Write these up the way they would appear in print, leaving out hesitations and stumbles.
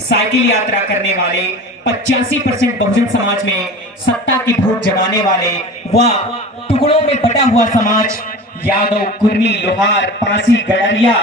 Cycle यात्रा करने वाले, 85% बहुजन समाज में सत्ता की भूख जमाने वाले, व टुकड़ों में बटा हुआ समाज, यादव, कुर्मी, लोहार, पासी, गडरिया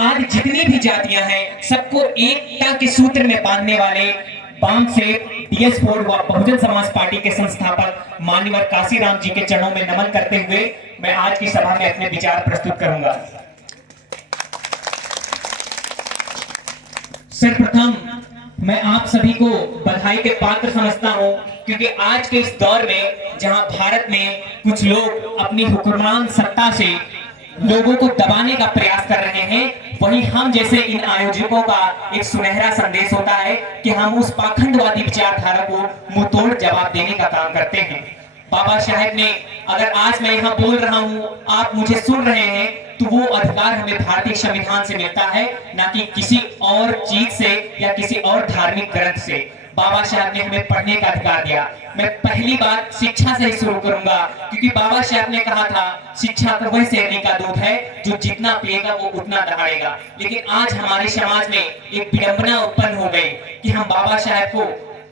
आदि जितनी भी जातियां हैं, सबको एकता के सूत्र में बांधने वाले बाम से डीएस फोर्ड व बहुजन समाज पार्टी के संस्थापक माननीय काशीराम जी के चरणों में नमन करते हुए मैं आज की सभा में अपने विचार प्रस्तुत करूंगा। सर्वप्रथम मैं आप सभी को बधाई के पात्र समझता हूं, क्योंकि आज के इस दौर में जहां भारत में कुछ लोग अपनी हुक्मरान सत्ता से लोगों को दबाने का प्रयास कर रहे हैं, वहीं हम जैसे इन आयोजकों का एक सुनहरा संदेश होता है कि हम उस पाखंडवादी विचारधारा को मुंहतोड़ जवाब देने का काम करते हैं। बाबा साहेब ने, अगर आज मैं यहाँ बोल रहा हूँ, आप मुझे सुन रहे हैं, तो वो अधिकार हमें भारतीय संविधान से मिलता है, ना कि किसी और चीज से या किसी और धार्मिक ग्रंथ से। बाबा साहब ने हमें पढ़ने का अधिकार दिया। मैं पहली बात शिक्षा से ही शुरू करूंगा, क्योंकि बाबा साहब ने कहा था शिक्षा तो वह शेरनी का दूध है जो जितना पिएगा वो उतना दहाड़ेगा। लेकिन आज हमारे समाज में एक विडंबना उत्पन्न हो गई कि हम बाबा साहब को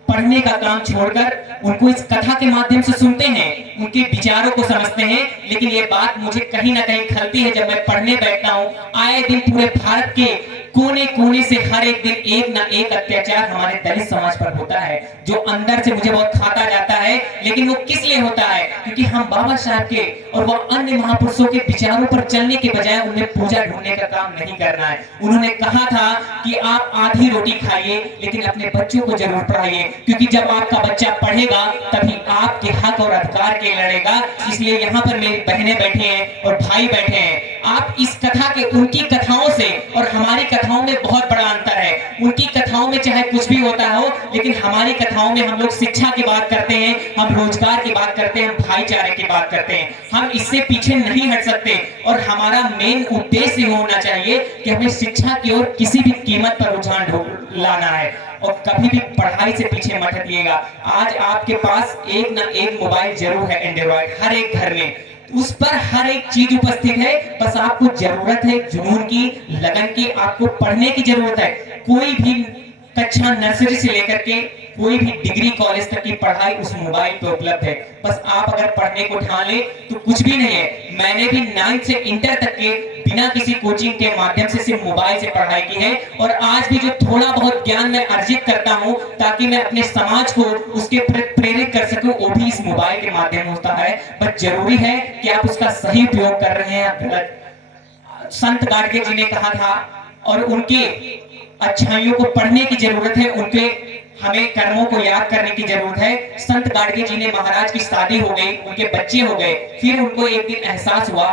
पढ़ने का काम छोड़कर उनको इस कथा के माध्यम से सुनते हैं, उनके विचारों को समझते हैं। लेकिन ये बात मुझे कहीं ना कहीं खलती है जब मैं पढ़ने बैठता हूँ। आए दिन पूरे भारत के कोने कोने से हर एक दिन एक ना एक अत्याचार हमारे दलित समाज पर होता है, जो अंदर से मुझे बहुत खाता जाता है। लेकिन वो किस लिए होता है? क्योंकि हम बाबा साहब के और वो अन्य महापुरुषों के विचारों पर चलने के बजाय उन्हें पूजा ढूंढने का काम नहीं करना है। उन्होंने कहा था कि आप आधी रोटी खाइए, लेकिन अपने बच्चों को जरूर पढ़ाइए, क्योंकि जब आपका बच्चा पढ़ेगा तभी आपके हक और अधिकार के लड़ेगा। इसलिए यहाँ पर मेरी बहनें बैठी हैं और भाई बैठे हैं। आप इस कथा के, उनकी कथाओं से और हमारी कथाओं में बहुत बड़ा अंतर है। उनकी कथाओं में चाहे कुछ भी होता हो, लेकिन हमारी कथाओं में हम लोग शिक्षा की बात करते हैं, हम रोजगार की बात करते हैं, हम भाईचारे की बात करते हैं। हम इससे पीछे नहीं हट सकते और हमारा मेन उद्देश्य होना चाहिए कि हमें शिक्षा की ओर किसी भी कीमत पर रुझान लाना है और कभी भी पढ़ाई से पीछे मत हटिएगा। आज आपके पास एक ना एक मोबाइल जरूर है, एंड्रॉइड, हर एक घर में, उस पर हर एक चीज उपस्थित है। बस आपको जरूरत है जुनून की, लगन की, आपको पढ़ने की जरूरत है। कोई भी कक्षा नर्सरी से लेकर के कोई भी डिग्री कॉलेज तक की पढ़ाई उस मोबाइल पे उपलब्ध है। बस आप अगर पढ़ने को ठान ले तो कुछ भी नहीं है। मैंने भी 9th से इंटर तक के बिना किसी कोचिंग के माध्यम से सिर्फ मोबाइल से पढ़ाई की है, और आज भी जो थोड़ा बहुत ज्ञान मैं अर्जित करता हूँ ताकि मैं अपने समाज को उसके प्रेरित कर सकूं, वो भी इस मोबाइल के माध्यम होता है। बस जरूरी है कि आप उसका सही उपयोग कर रहे हैं या गलत। संत गाडगे जी ने कहा था, और उनके अच्छाइयों को पढ़ने की जरूरत है, उनके हमें कर्मों को याद करने की जरूरत है। संत गाडगे जी ने, महाराज की शादी हो गई, उनके बच्चे हो गए, फिर उनको एक दिन एहसास हुआ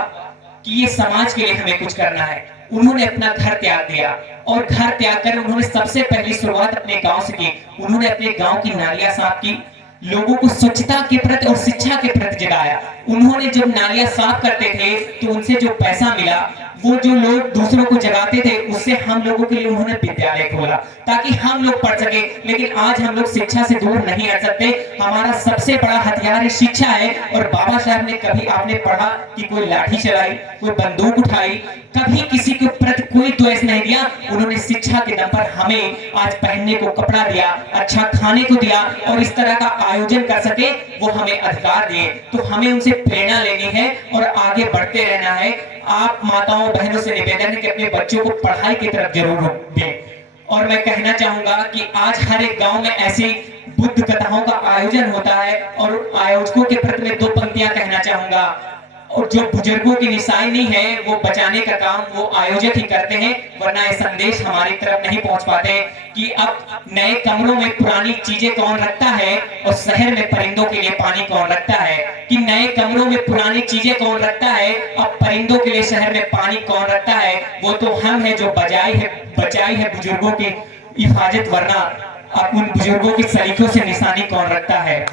कि ये समाज के लिए हमें कुछ करना है। उन्होंने अपना घर त्याग दिया, और घर त्याग कर उन्होंने सबसे पहली शुरुआत अपने गांव से की। उन्होंने अपने गांव की नालियां साफ की, लोगों को स्वच्छता के प्रति और शिक्षा के प्रति जगाया। उन्होंने जब नालियां साफ करते थे तो उनसे जो पैसा मिला, वो जो लोग दूसरों को जगाते थे, उससे हम लोगों के लिए उन्होंने विद्यालय खोला ताकि हम लोग पढ़ सके। लेकिन आज हम लोग शिक्षा से दूर नहीं हट सकते। हमारा सबसे बड़ा हथियार शिक्षा है। और बाबा साहब ने, कभी आपने पढ़ा कि कोई लाठी चलाई, कोई बंदूक उठाई, कभी किसी के प्रति कोई द्वेष नहीं दिया। उन्होंने शिक्षा के दम पर हमें आज पहनने को कपड़ा दिया, अच्छा खाने को दिया, और इस तरह का आयोजन कर सके वो हमें अधिकार दिए। तो हमें उनसे प्रेरणा लेनी है और आगे बढ़ते रहना है। आप माताओं बहनों से निवेदन है कि अपने बच्चों को पढ़ाई की तरफ जरूर दें। और मैं कहना चाहूंगा कि आज हर एक गांव में ऐसी बुद्ध कथाओं का आयोजन होता है, और आयोजकों के प्रति मैं 2 पंक्तियां कहना चाहूंगा। और जो बुजुर्गों की निशानी है वो बचाने का काम वो आयोजक ही करते हैं, वरना ये संदेश हमारी तरफ नहीं पहुंच पाते कि अब नए कमरों में पुरानी चीजें कौन रखता है और शहर में परिंदों के लिए पानी कौन रखता है। कि नए कमरों में पुरानी चीजें कौन रखता है और परिंदों के लिए शहर में पानी कौन रखता है। वो तो हम है जो बचाई है बुजुर्गों की हिफाजत, वरना अब उन बुजुर्गों की सलीकों से निशानी कौन रखता है।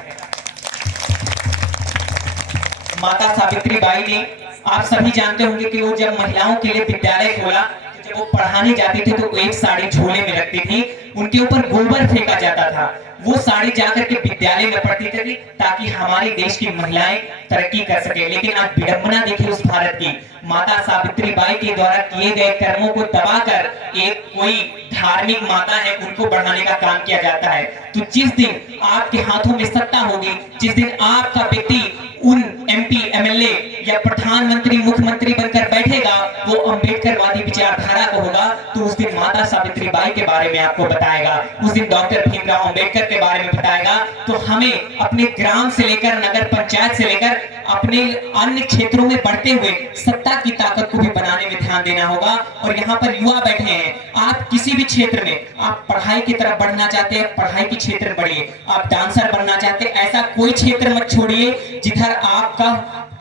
माता सावित्री बाई ने, आप सभी जानते होंगे कि वो जब महिलाओं के लिए विद्यालय खोला, जब वो पढ़ाने जाती थी तो एक साड़ी झोले में रखती थी, उनके ऊपर गोबर फेंका जाता था, वो साड़ी जाकर के विद्यालय में पढ़ती थी ताकि हमारे देश की महिलाएं तरक्की कर सके। लेकिन आज विडंबना देखिए उस भारत की, माता सावित्री बाई के द्वारा किए गए कर्मों को दबाकर एक कोई धार्मिक माता है उनको बढ़ाने का काम किया जाता है। तो जिस दिन आपके हाथों में सत्ता होगी, जिस दिन आपका व्यक्ति उन एमपी एमएलए या प्रधानमंत्री मुख्यमंत्री बनकर बैठेगा वो अंबेडकरवादी विचारधारा का होगा, तो उस दिन माता सावित्री बाई के बारे में आपको बताएगा, उस दिन डॉक्टर भीमराव अंबेडकर के बारे में बताएगा। तो हमें अपने ग्राम से लेकर नगर पंचायत से लेकर अपने अन्य क्षेत्रों में बढ़ते हुए सत्ता की ताकत को भी बनाने में ध्यान देना होगा। और यहाँ पर युवा बैठे हैं, आप किसी भी क्षेत्र में आप पढ़ाई की तरफ बढ़ना चाहते हैं, पढ़ाई की क्षेत्र में बढ़िए। आप डांसर बनना चाहते हैं, ऐसा कोई क्षेत्र मत छोड़िए जिधर आपका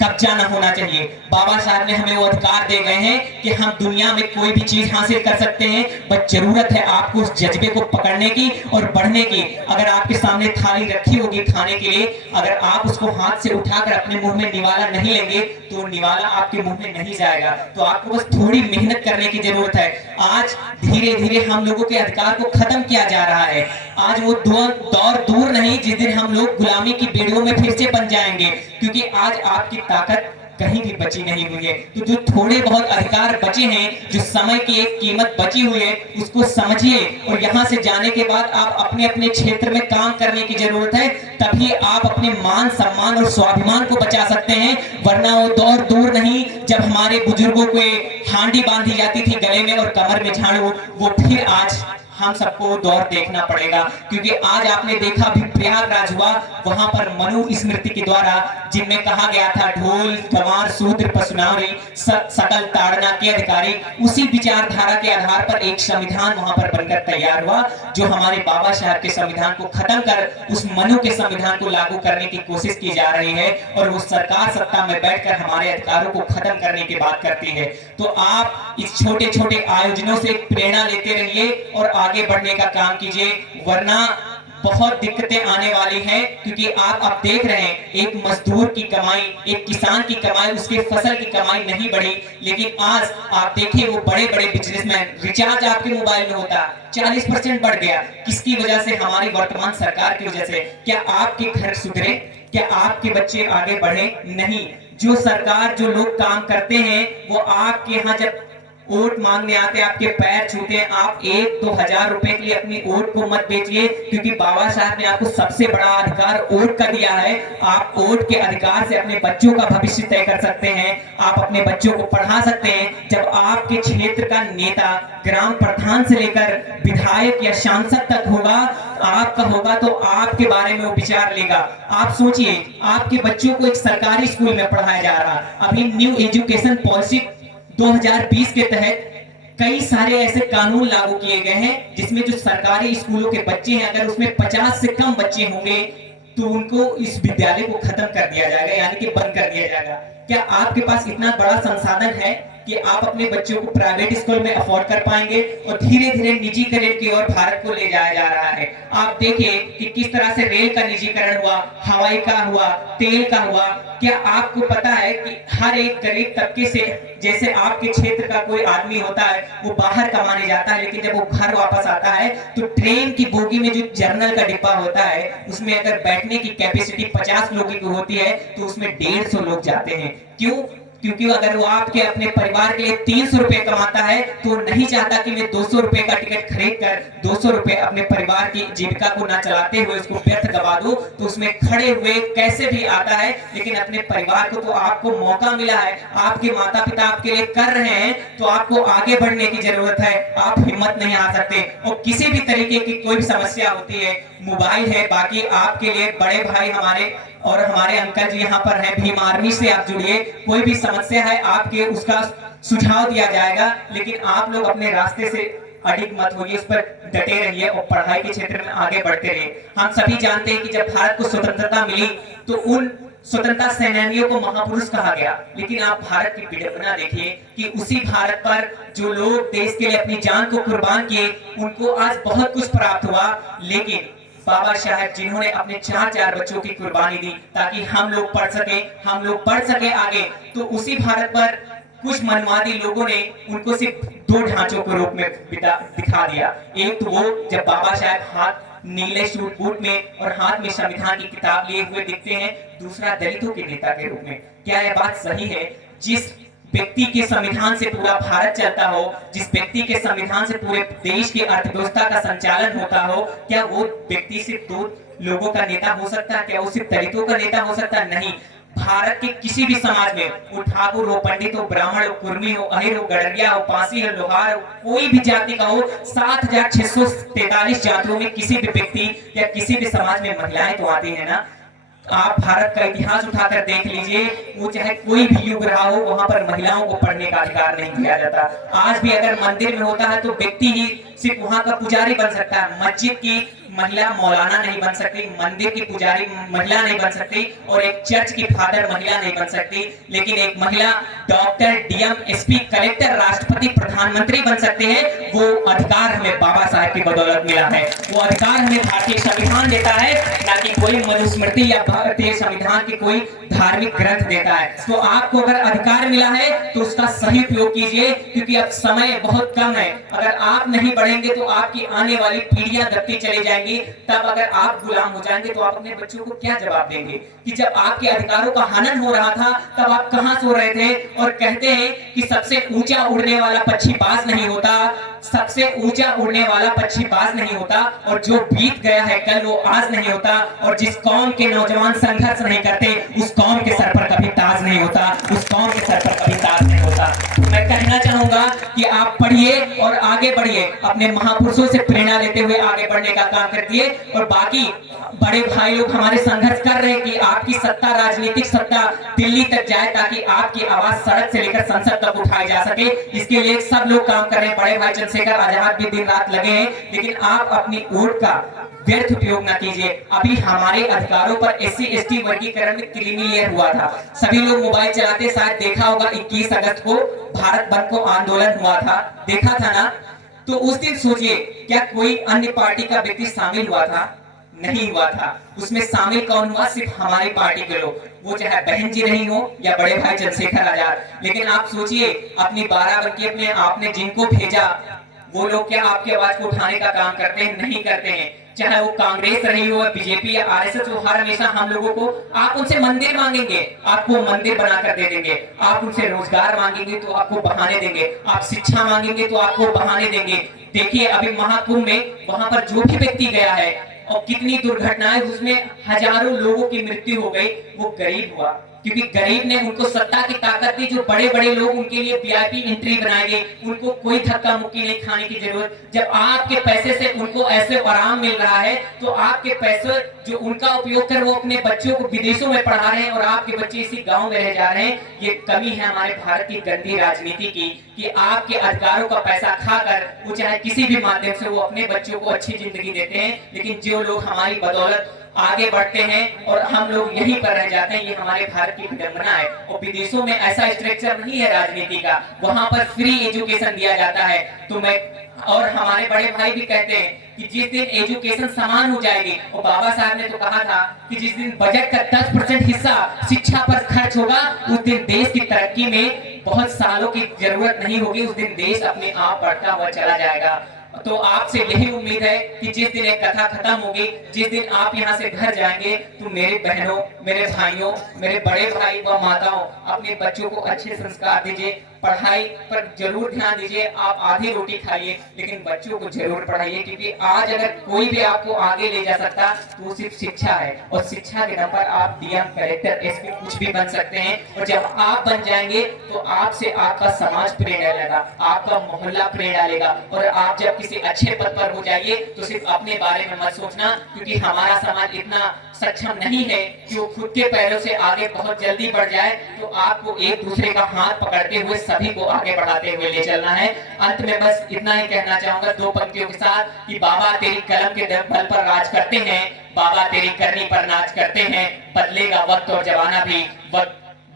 कब्जा न होना चाहिए। बाबा साहब ने हमें वो अधिकार दे गए हैं कि हम दुनिया में कोई भी चीज हासिल कर सकते हैं, बस जरूरत है आपको उस जज्बे को पकड़ने की और बढ़ने की। अगर आपके सामने थाली रखी होगी खाने के लिए, अगर आप उसको हाथ से उठाकर अपने मुंह में निवाला नहीं लेंगे तो निवाला आपके मुंह में नहीं जाएगा। तो आपको बस थोड़ी मेहनत करने की जरूरत है। आज धीरे धीरे हम लोगों के अधिकार को खत्म किया जा रहा है। आज वो दौर दूर नहीं जिस दिन हम लोग गुलामी की बेड़ियों में फिर से बन जाएंगे, क्योंकि आज आपकी ताकत कहीं भी बची नहीं हुई है। तो जो थोड़े बहुत अधिकार बचे हैं, जो समय की एक कीमत बची हुई है, उसको समझिए और यहाँ से जाने के बाद आप अपने अपने क्षेत्र में काम करने की जरूरत है। तभी आप अपने मान सम्मान और स्वाभिमान को बचा सकते हैं, वरना वो दौर दूर नहीं जब हमारे बुजुर्गों को हांडी बांधी जाती थी गले में और कमर में झाड़ू, वो फिर आज हम सबको दौर देखना पड़ेगा। क्योंकि आज आपने देखा भी प्रयागराज हुआ, वहां पर मनु स्मृति के द्वारा जिनमें कहा गया था ढोल गंवार शूद्र पशुनारी सकल ताड़ना के अधिकारी, उसी विचारधारा के आधार पर एक संविधान वहां पर बनकर तैयार हुआ, जो हमारे बाबा साहब के संविधान को खत्म कर उस मनु के संविधान को लागू करने की कोशिश की जा रही है। और वो सरकार सत्ता में बैठकर हमारे अधिकारों को खत्म करने की बात करती है। तो आप इस छोटे छोटे आयोजनों से प्रेरणा लेते रहिए और आगे बढ़ने का काम कीजिए, वरना बहुत दिक्कतें आने वाली हैं। क्योंकि आप अब देख रहे हैं एक मजदूर की कमाई, एक किसान की कमाई, उसके फसल की कमाई नहीं बढ़ी, लेकिन आज आप देखिए वो बड़े बड़े बिजनेसमैन, रिचार्ज आपके मोबाइल में होता 40% बढ़ गया। किसकी वजह से? हमारी वर्तमान सरकार की वजह से। क्या आपके घर सुधरे? क्या आपके बच्चे आगे बढ़े? नहीं। जो सरकार, जो लोग काम करते हैं वो आपके यहाँ जब वोट मांगने आते हैं, आपके पैर छूते हैं। आप 1-2 हजार रुपए के लिए अपनी वोट को मत बेचिए, क्योंकि बाबा साहब ने आपको सबसे बड़ा अधिकार वोट का दिया है। आप वोट के अधिकार से अपने बच्चों का भविष्य तय कर सकते हैं, आप अपने बच्चों को पढ़ा सकते हैं। जब आपके क्षेत्र का नेता ग्राम प्रधान से लेकर विधायक या सांसद तक होगा, आपका होगा, तो आपके बारे में वो विचार लेगा। आप सोचिए, आपके बच्चों को एक सरकारी स्कूल में पढ़ाया जा रहा, अभी न्यू एजुकेशन पॉलिसी 2020 के तहत कई सारे ऐसे कानून लागू किए गए हैं जिसमें जो सरकारी स्कूलों के बच्चे हैं, अगर उसमें 50 से कम बच्चे होंगे तो उनको इस विद्यालय को खत्म कर दिया जाएगा, यानी कि बंद कर दिया जाएगा। क्या आपके पास इतना बड़ा संसाधन है कि आप अपने बच्चों को प्राइवेट स्कूल में अफोर्ड कर पाएंगे? और धीरे धीरे निजीकरण की ओर भारत को ले जाया जा रहा है। आप देखिए कि किस तरह से रेल का निजीकरण हुआ, हवाई का हुआ, तेल का हुआ। क्या आपको पता है कि हर एक गरीब तबके से, जैसे आपके क्षेत्र का कोई आदमी होता है वो बाहर कमाने जाता है, लेकिन जब वो घर वापस आता है तो ट्रेन की बोगी में जो जर्नल का डिब्बा होता है उसमें अगर बैठने की कैपेसिटी 50 लोगों की होती है तो उसमें 150 लोग जाते हैं। क्यों? क्योंकि अगर वो आपके अपने परिवार के लिए 300 रुपए कमाता है तो नहीं चाहता कि मैं 200 रुपए का टिकट खरीद कर 200 रुपए अपने परिवार की जीविका को ना चलाते हुए उसको व्यर्थ गवा दो। तो उसमें खड़े हुए कैसे भी आता है, लेकिन अपने परिवार को तो आपको मौका मिला है, आपके माता पिता आपके लिए कर रहे हैं, तो आपको आगे बढ़ने की जरूरत है। आप हिम्मत नहीं आ सकते। और किसी भी तरीके की कोई भी समस्या होती है, मोबाइल है, बाकी आपके लिए बड़े भाई हमारे और हमारे अंकल जी यहाँ पर हैं, भीम आर्मी से आप जुड़िए। कोई भी समस्या है आपके, उसका सुझाव दिया जाएगा, लेकिन आप लोग अपने रास्ते से अडिग मत होइए, उस पर डटे रहिए और पढ़ाई के क्षेत्र में आगे बढ़ते रहिए। हम सभी जानते हैं कि जब भारत को स्वतंत्रता मिली तो उन स्वतंत्रता सेनानियों को महापुरुष कहा गया, लेकिन आप भारत की विडंबना देखिए कि उसी भारत पर जो लोग देश के लिए अपनी जान को कुर्बान किए उनको आज बहुत कुछ प्राप्त हुआ। लेकिन बाबा साहब जिन्होंने अपने 4 बच्चों की कुर्बानी दी ताकि हम लोग पढ़ सके, हम लोग बढ़ सके आगे, तो उसी भारत पर कुछ मनवादी लोगों ने उनको सिर्फ 2 ढांचों के रूप में दिखा दिया। एक तो वो जब बाबा साहब हाथ नीले सूट बूट में और हाथ में संविधान की किताब लिए हुए दिखते हैं, दूसरा दलितों के नेता के रूप में। क्या यह बात सही है? जिस व्यक्ति के संविधान से पूरा भारत चलता हो, जिस व्यक्ति के संविधान से पूरे देश की अर्थव्यवस्था का संचालन होता हो, क्या वो व्यक्ति सिर्फ 2 लोगों का नेता हो सकता है? क्या वो सिर्फ दलितों का नेता हो सकता है? नहीं। भारत के किसी भी समाज में, वो ठाकुर हो, पंडित हो, ब्राह्मण हो, कुर्मी हो, अहिर हो, गड़रिया हो, पासी हो, लोहार हो, कोई भी जाति का हो, 7643 जातियों में किसी भी व्यक्ति या किसी भी समाज में महिलाएं तो आती है ना। आप भारत का इतिहास उठाकर देख लीजिए, वो चाहे कोई भी युग रहा हो, वहां पर महिलाओं को पढ़ने का अधिकार नहीं दिया जाता। आज भी अगर मंदिर में होता है तो व्यक्ति ही सिर्फ वहां का पुजारी बन सकता है। मस्जिद की महिला मौलाना नहीं बन सकती, मंदिर की पुजारी महिला नहीं बन सकती, और एक चर्च की फादर महिला नहीं बन सकती। लेकिन एक महिला डॉक्टर, डीएम, एसपी, कलेक्टर, राष्ट्रपति, प्रधानमंत्री बन सकते हैं। वो अधिकार हमें बाबा साहब की बदौलत मिला है। वो अधिकार हमें भारतीय संविधान देता है, ना कि कोई मनुस्मृति या भारतीय संविधान की कोई धार्मिक ग्रंथ देता है। तो आपको अगर अधिकार मिला है तो उसका सही उपयोग कीजिए, क्योंकि अब समय बहुत कम है। अगर आप नहीं बढ़ेंगे तो आपकी आने वाली पीढ़ियां दबती चली जाएंगी। तब अगर आप गुलाम हो जाएंगे तो आप अपने बच्चों को क्या जवाब देंगे? कि जब आपके अधिकारों का हनन हो रहा था तब आप कहां सो रहे थे? और कहते हैं कि सबसे ऊंचा उड़ने वाला पक्षी बाज नहीं होता, सबसे ऊंचा उड़ने वाला पक्षी बाज नहीं होता, और जो बीत गया है कल वो आज नहीं होता। और जिस कौम के नौजवान संघर्ष नहीं करते उस कौम के सर पर कभी ताज नहीं होता, उस कौम के सर पर कभी ताज नहीं होता। तो मैं कहना चाहूंगा कि आप पढ़िए और आगे बढ़िए, अपने महापुरुषों से प्रेरणा लेते हुए आगे बढ़ने का काम करती। और बाकी बड़े भाई लोग हमारे संघर्ष कर रहे हैं कि आपकी सत्ता, राजनीतिक सत्ता दिल्ली तक जाए, ताकि आपकी आवाज सड़क से लेकर संसद तक उठाई जा सके। इसके लिए सब लोग काम कर रहे हैं। बड़े भाई चंद्रशेखर आजाद भी दिन रात लगे हैं, लेकिन आप अपनी वोट का व्यर्थ उपयोग न कीजिए। अभी हमारे अधिकारों पर SC ST वर्गीकरण में क्रीमीलेयर हुआ था। सभी लोग मोबाइल चलाते, शायद देखा होगा 21 अगस्त को भारत बंद को आंदोलन हुआ था, देखा था ना? तो उस दिन सोचिए, क्या कोई अन्य पार्टी का व्यक्ति शामिल हुआ था? नहीं हुआ था। उसमें शामिल कौन हुआ? सिर्फ हमारी पार्टी के लोग, वो चाहे बहन जी रही हो या बड़े भाई चंद्रशेखर आजाद। लेकिन आप सोचिए, अपनी बाराबंकी अपने आपने जिनको भेजा, वो लोग क्या आपकी आवाज को उठाने का काम करते हैं? नहीं करते हैं। चाहे वो कांग्रेस रही हो, बीजेपी या RSS, वो हर हमेशा हम लोगों को, आप उनसे मंदिर मांगेंगे, आपको मंदिर बनाकर दे देंगे। आप उनसे रोजगार मांगेंगे तो आपको बहाने देंगे। आप शिक्षा मांगेंगे तो आपको बहाने देंगे। देखिए अभी महाकुंभ में वहां पर जो भी व्यक्ति गया है और कितनी दुर्घटनाएं, उसमें हजारों लोगों की मृत्यु हो गई, वो गरीब हुआ। क्योंकि गरीब ने उनको सत्ता की ताकत दी। जो बड़े बड़े लोग, उनके लिए VIP एंट्री बनाएंगे, उनको कोई धक्का मुक्की नहीं खाने की जरूरत। जब आपके पैसे से उनको ऐसे आराम मिल रहा है, तो आपके पैसे जो उनका उपयोग कर वो अपने बच्चों को विदेशों में पढ़ा रहे हैं और आपके बच्चे इसी गांव में रह जा रहे हैं। ये कमी है हमारे भारत की गंदी राजनीति की, कि आपके अधिकारों का पैसा खाकर वो चाहे किसी भी माध्यम से वो अपने बच्चों को अच्छी जिंदगी देते हैं। लेकिन जो लोग हमारी बदौलत आगे बढ़ते हैं और हम लोग यहीं पर रह जाते हैं, ये हमारे भारत की विडंबना है। और विदेशों में ऐसा स्ट्रक्चर नहीं है राजनीति का, वहां पर फ्री एजुकेशन दिया जाता है। तो मैं और हमारे बड़े भाई भी कहते हैं कि जिस दिन एजुकेशन समान हो जाएगी, और बाबा साहब ने तो कहा था कि जिस दिन बजट का 10% हिस्सा शिक्षा पर खर्च होगा, उस दिन देश की तरक्की में बहुत सालों की जरूरत नहीं होगी, उस दिन देश अपने आप बढ़ता हुआ चला जाएगा। तो आपसे यही उम्मीद है कि जिस दिन एक कथा खत्म होगी, जिस दिन आप यहाँ से घर जाएंगे, तो मेरे बहनों, मेरे भाइयों, मेरे बड़े भाई व माताओं, अपने बच्चों को अच्छे संस्कार दीजिए। पढ़ाई पर जरूर ध्यान दीजिए। आप आधी रोटी खाइए, लेकिन बच्चों को जरूर पढ़ाइए, क्योंकि आज अगर कोई भी आपको आगे ले जा सकता तो वो सिर्फ शिक्षा है। और शिक्षा के दम पर आप DM, कलेक्टर, SP कुछ भी बन सकते हैं। और जब आप बन जाएंगे तो आपसे आपका समाज प्रेरणा लेगा, आपका मोहल्ला प्रेरणा लेगा। और आप जब किसी अच्छे पद पर हो जाइए तो सिर्फ अपने बारे में मत सोचना, क्योंकि हमारा समाज इतना सक्षम नहीं है कि वो खुद के पैरों से आगे बहुत जल्दी बढ़ जाए। तो आपको एक दूसरे का हाथ पकड़ते हुए सभी को आगे बढ़ाते हुए ले चलना है। अंत में बस इतना ही कहना चाहूंगा 2 पंक्तियों के साथ, कि बाबा तेरी कलम के बल पर राज करते हैं, बाबा तेरी करनी पर नाच करते हैं, बदलेगा वक्त और जमाना भी,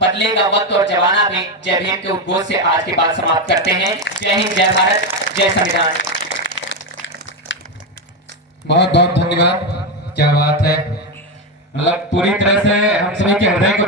बदलेगा वक्त और जमाना भी। जय भीम के उद्घोष से आज की बात समाप्त करते हैं। जय हिंद, जय भारत, जय संविधान। बहुत बहुत धन्यवाद। क्या बात है, मतलब पूरी तरह से हम सभी के हृदय को